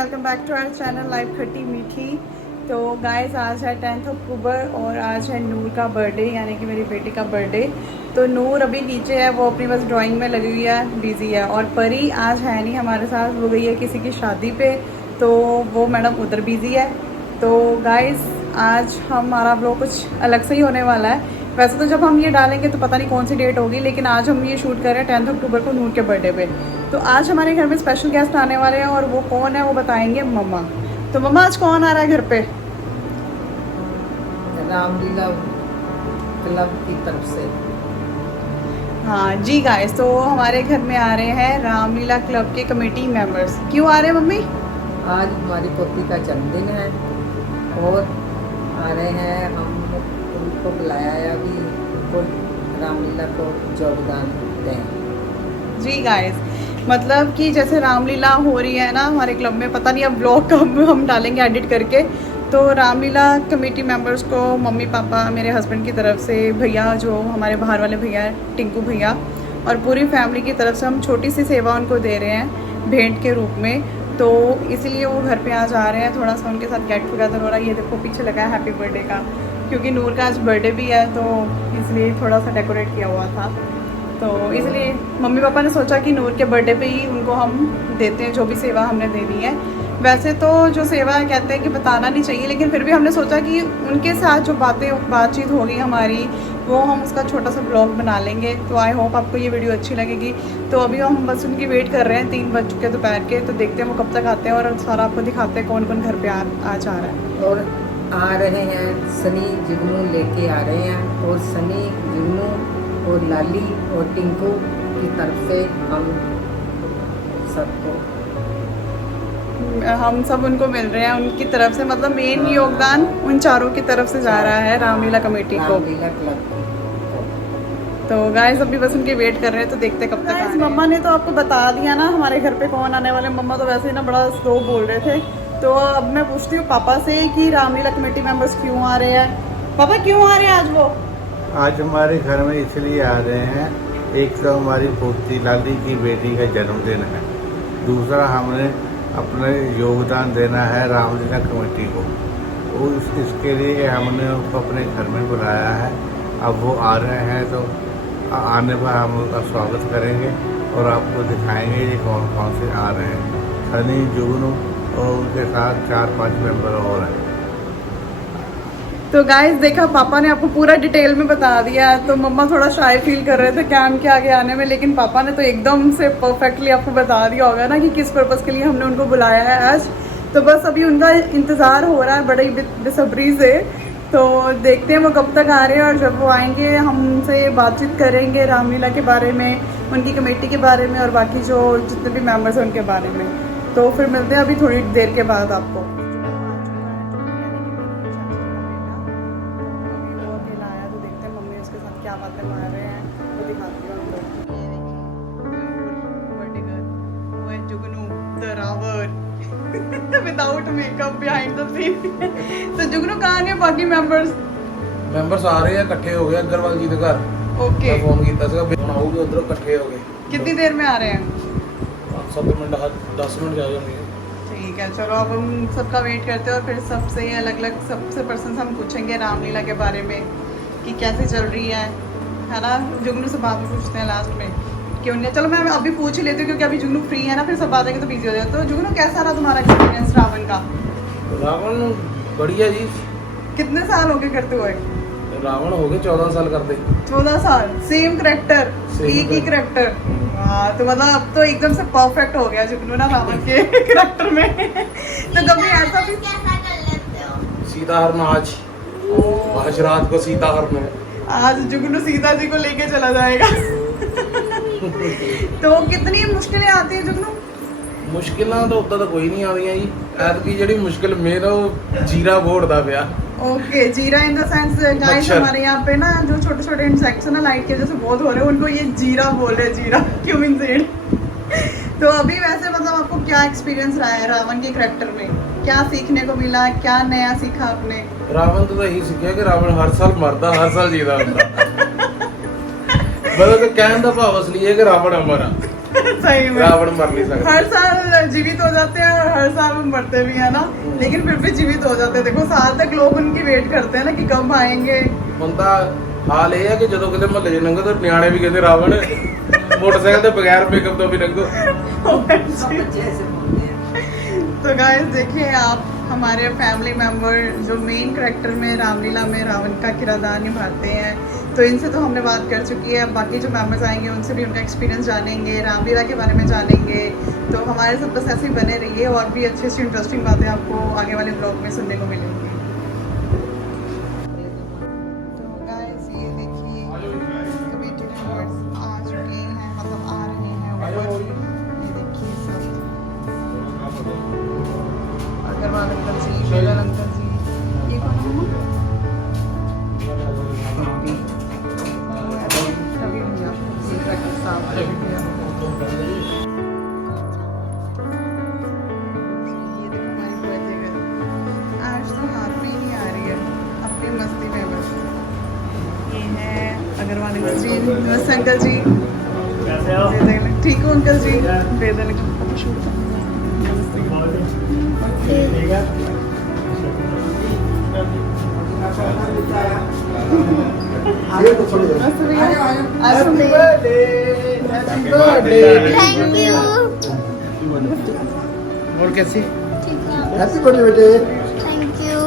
Welcome back to our channel life खट्टी मीठी। तो गाइस आज है 10 अक्टूबर और आज है नूर का बर्थडे यानी कि मेरी बेटी का बर्थडे। तो नूर अभी नीचे है, वो अपनी बस ड्राइंग में लगी हुई है, बिजी है। और परी आज है नहीं हमारे साथ, वो गई है किसी की शादी पे, तो वो मैडम उधर बिजी है। तो गाइस आज हमारा व्लॉग कुछ अलग से ही होने वाला है। वैसे तो जब हम ये डालेंगे तो पता नहीं कौन सी डेट होगी, लेकिन आज हम ये शूट कर रहे हैं 10 अक्टूबर को नूर के बर्थडे पे। तो आज हमारे घर में स्पेशल गेस्ट आने वाले हैं और वो कौन है वो बताएंगे मम्मा। तो मम्मा आज कौन आ रहा है घर पे? रामलीला क्लब की तरफ से। हाँ जी गाइस, तो हमारे घर में आ रहे हैं रामलीला क्लब के कमेटी मेंबर्स। क्यों आ रहे हैं मम्मी? आज हमारी पोती का जन्मदिन है और आ रहे हैं, हम उनको बुलाया है अभी, उनको रामलीला को योगदान दें। जी गाइस, मतलब कि जैसे रामलीला हो रही है ना हमारे क्लब में, पता नहीं अब ब्लॉग कब हम डालेंगे एडिट करके। तो रामलीला कमेटी मेंबर्स को मम्मी पापा, मेरे हस्बैंड की तरफ से, भैया जो हमारे बाहर वाले भैया हैं, टिंकू भैया, और पूरी फैमिली की तरफ से हम छोटी सी सेवा उनको दे रहे हैं भेंट के रूप में। तो इसलिए वो घर पे आज आ रहे हैं, थोड़ा सा उनके साथ गेट टुगेदर हो रहा है। ये देखो पीछे लगा है हैप्पी बर्थडे का, क्योंकि नूर का आज बर्थडे भी है, तो इसलिए थोड़ा सा डेकोरेट किया हुआ था। तो इसलिए मम्मी पापा ने सोचा कि नूर के बर्थडे पे ही उनको हम देते हैं जो भी सेवा हमने देनी है। वैसे तो जो सेवा है कहते हैं कि बताना नहीं चाहिए, लेकिन फिर भी हमने सोचा कि उनके साथ जो बातचीत होगी हमारी, वो हम उसका छोटा सा ब्लॉग बना लेंगे। तो आई होप आपको ये वीडियो अच्छी लगेगी। तो अभी हम बस उनकी वेट कर रहे हैं, 3 बज चुके दोपहर के। तो देखते हैं वो कब तक आते हैं और सारा आपको दिखाते हैं कौन कौन घर पे आज आ रहा है। और आ रहे हैं सनी जुगनू लेके आ रहे हैं, और सनी जुगनू और लाली और टिंकू की तरफ से हम सब उनको मिल रहे हैं उनकी तरफ से, मतलब मेन योगदान उन चारों की तरफ से जा रहा है रामलीला कमेटी को। रामलीला क्लब को। तो गाइस अभी बस उनकी वेट कर रहे हैं, तो देखते हैं कब तक आए। मम्मा ने तो आपको बता दिया ना हमारे घर पे कौन आने वाले। मम्मा तो वैसे ही ना बड़ा स्लो बोल रहे थे। तो अब मैं पूछती हूँ पापा से कि रामलीला कमेटी मेंबर्स क्यों आ रहे हैं। पापा क्यों आ रहे हैं आज वो? आज हमारे घर में इसलिए आ रहे हैं, एक तो हमारी पोती लाली की बेटी का जन्मदिन है, दूसरा हमने अपने योगदान देना है रामलीला कमेटी को। तो इसके लिए हमने उनको अपने घर में बुलाया है। अब वो आ रहे हैं तो आने पर हम उनका स्वागत करेंगे और आपको दिखाएंगे ये कौन कौन से आ रहे हैं। सनी जुगनू और उनके साथ 4-5 मेंबर और हैं। तो गाइस देखा, पापा ने आपको पूरा डिटेल में बता दिया। तो मम्मा थोड़ा शाय फील कर रहे थे कैम के आगे आने में, लेकिन पापा ने तो एकदम से परफेक्टली आपको बता दिया होगा ना कि किस पर्पस के लिए हमने उनको बुलाया है आज। तो बस अभी उनका इंतज़ार हो रहा है बड़े बेसब्री से। तो देखते हैं वो कब तक आ रहे हैं, और जब वो आएंगे हमसे बातचीत करेंगे रामलीला के बारे में, उनकी कमेटी के बारे में, और बाकी जो जितने भी मेम्बर्स हैं उनके बारे में। तो फिर मिलते हैं अभी थोड़ी देर के बाद आपको। क्या बात करवा रहे हैं वो दिखाती हूँ आपको। वो है Jugnu the Ravan without makeup behind the scene. तो जुगनू कहाँ गए बाकी मेंबर्स आ रहे हैं, इकट्ठे हो गए अग्रवाल जी के घर। ओके, फोन किया था आऊगे उधर, इकट्ठे हो गए। कितनी देर में आ रहे हैं? 7 मिनट 10 मिनट जा जाएंगे। ठीक है, चलो अब हम सबका वेट करते हैं और फिर सबसे अलग अलग सबसे पर्सन से हम पूछेंगे रामलीला के बारे में कि कैसे चल रही है ना। जुगनू से बात पूछते हैं लास्ट में क्यों नहीं। चलो मैं अभी पूछ ही लेती हूँ क्योंकि अभी जुगनू फ्री है ना, फिर सब बातें तो बिजी हो जाए। तो जुगनू कैसा रहा तुम्हारा एक्सपीरियंस रावण का? रावण बढ़िया जी। कितने साल हो गए करते हुए? रावण हो गए 14 साल करते। 14 साल सेम करेक्टर, एक ही करेक्टर। हाँ, तो मतलब अब तो एकदम से परफेक्ट हो गया जुगनू ना रावण के करेक्टर में। तो कभी ऐसा भी सीता हरण आज रात को सीता हरण है। आज जुगनू सीता जी को लेके चला जाएगा। तो कितनी मुश्किलें आती है जुगनू? मुश्किलां तो उदा तो कोई नहीं आ रही जी। ऐतकी ਜਿਹੜੀ मुश्किल मेरा जीरा बोर्ड दा पिया। ओके, जीरा इन द सेंस गाइस हमारे यहाँ पे ना जो छोटे छोटे इंसेक्ट्स है ना लाइट के जैसे बहुत हो रहे हैं, उनको ये जीरा बोल रहे हैं, जीरा क्यूमिन सीड। तो अभी वैसे मतलब आपको क्या एक्सपीरियंस रहा है रावण के करैक्टर में? क्या सीखने को मिला, क्या नया सीखा आपने? रावण तो यही सीखा कि रावण हर साल मरता, हर साल जीता होता। मतलब कहने का भाव असली है कि रावण हमारा सही में रावण मर नहीं सकता। हर साल जीवित हो जाते हैं और हर साल वो मरते भी है ना, लेकिन फिर भी जीवित हो जाते हैं। देखो साल तक लोग उनकी वेट करते हैं ना कि कब आएंगे। ਹੁਣ ਤਾਂ ਹਾਲ ਇਹ ਹੈ ਕਿ ਜਦੋਂ ਕਿਤੇ ਮਹੱਲੇ 'ਚ ਲੰਘੋ ਤਾਂ ਨਿਆਣੇ ਵੀ ਕਹਿੰਦੇ ਰਾਵਣ ਮੋਟਰਸਾਈਕਲ ਤੇ ਬਗੈਰ ਮੇਕਅਪ ਤੋਂ ਵੀ ਲੰਘੋ। बच्चे ऐसे बोलते हैं। तो गाइस देखिए आप, हमारे फैमिली मेंबर जो मेन कैरेक्टर में रामलीला में रावण का किरदार निभाते हैं, तो इनसे तो हमने बात कर चुकी है। अब बाकी जो मेंबर्स आएंगे उनसे भी उनका एक्सपीरियंस जानेंगे, रामलीला के बारे में जानेंगे। तो हमारे साथ बस ऐसे ही बने रहिए, और भी अच्छी अच्छी इंटरेस्टिंग बातें आपको आगे वाले ब्लॉग में सुनने को मिलेंगी। तो गाइस ये देखिए कमेटी मेंबर्स आ चुके हैं, मतलब आ रहे हैं ऊपर। ये देखिए सब अग्रवाल अंकल जी, बेलर अंकल जी, ये कौन है मम्मा? रवि भैया, ये साहब रवि भैया। ये देखो हमारी बुआ जी घर। आज तो हाथ में ही नहीं आ रही है, अपनी मस्ती में बस। ये है अग्रवाल अंकल जी, नमस्ते अंकल जी। ठीक हो अंकल जी? बेदल थैंक यू। और कैसी हैप्पी बर्थडे बेटे। Thank you.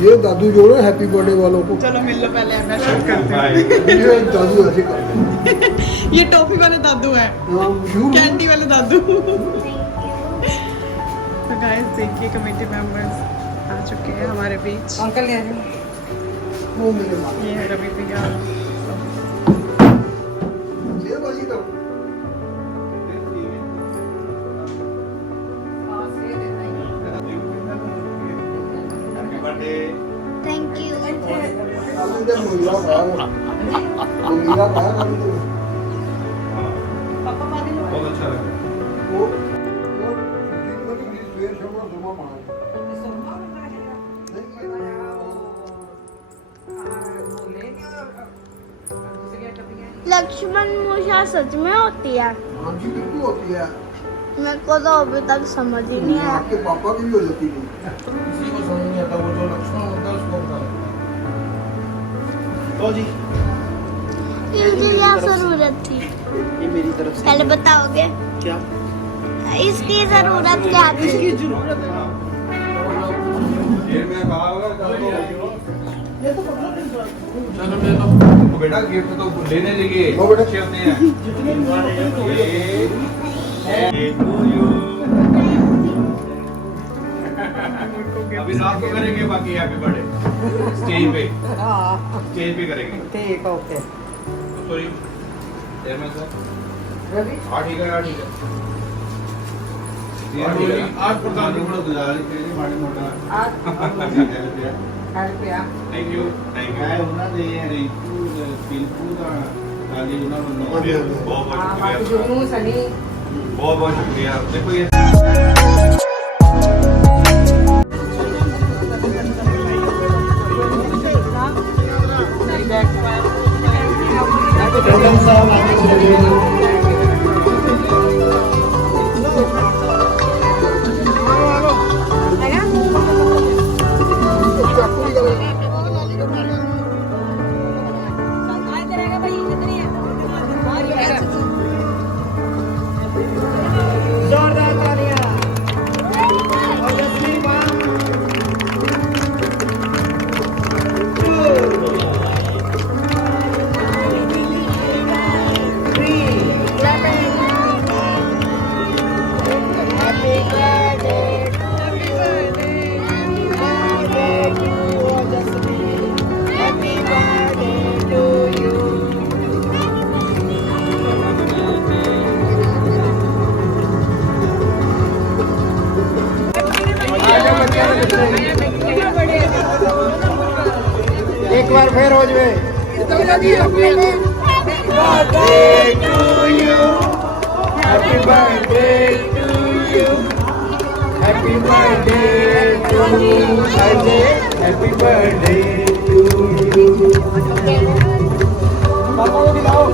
ये दादू जो है हैप्पी बर्थडे वालों को, चलो मिल लो पहले, मैं शूट करती ये दादू ऐसे कर हूँ। ये टॉफी वाले दादू है, कैंडी वाले दादू। तो गाइस देखिए कमेटी मेंबर्स आ चुके हैं हमारे बीच। अंकल यहाँ वो मेरे माँ ये है रवि भैया। ये बाजी तो थैंक यू। अभी इधर मुझे बहुत अच्छा लगा। वो दिन में भी सवेर शाम सुबह मार लक्ष्मण मूषा सच में होती है? हाँ जी बिल्कुल होती है। मेरे को तो अभी तक समझ ही नहीं आया। आपके पापा की भी हो जाती थी। किसी को समझ नहीं आता, वो जो लक्ष्मण होता है उसको बता। तो जी इसकी क्या जरूरत थी? ये मेरी तरफ पहले बताओगे क्या इसकी जरूरत क्या थी? जरूरत है? चलो ले लो। तो बेटा गिफ्ट तो लेने देंगे, लो बेटा। अच्छे होते हैं। ये to you। अभी रात को करेंगे बाकी हैप्पी बर्थडे स्टेज पे, स्टेज पे करेंगे। ठीक ओके। सॉरी चेयरमैन साहब, रवि हाँ ठीक है, हाँ ठीक है। आज प्रधान जी थोड़ा गुजारिश है माड़ी मोटा हेल्प या थैंक यू है ਉਹਨਾਂ ਦੇ ਰੀਤੂ ਪਿੰਪੂ ਦਾ ਕਾਲੀ ਉਹਨਾਂ ਨੂੰ ਬਹੁਤ ਬਹੁਤ बाकी ਸ਼ੁਕਰੀਆ, जुनू सनी बहुत बहुत शुक्रिया। देखो ये एक बार फिर हो जाए। Happy birthday to you, happy birthday to Ajay, happy birthday to you. पापा को दिलाओ।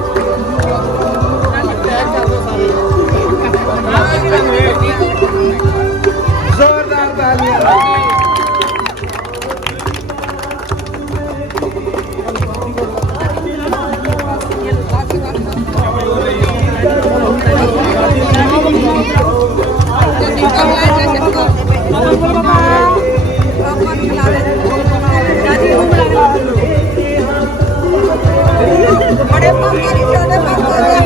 बड़े पापा की छोटे पापा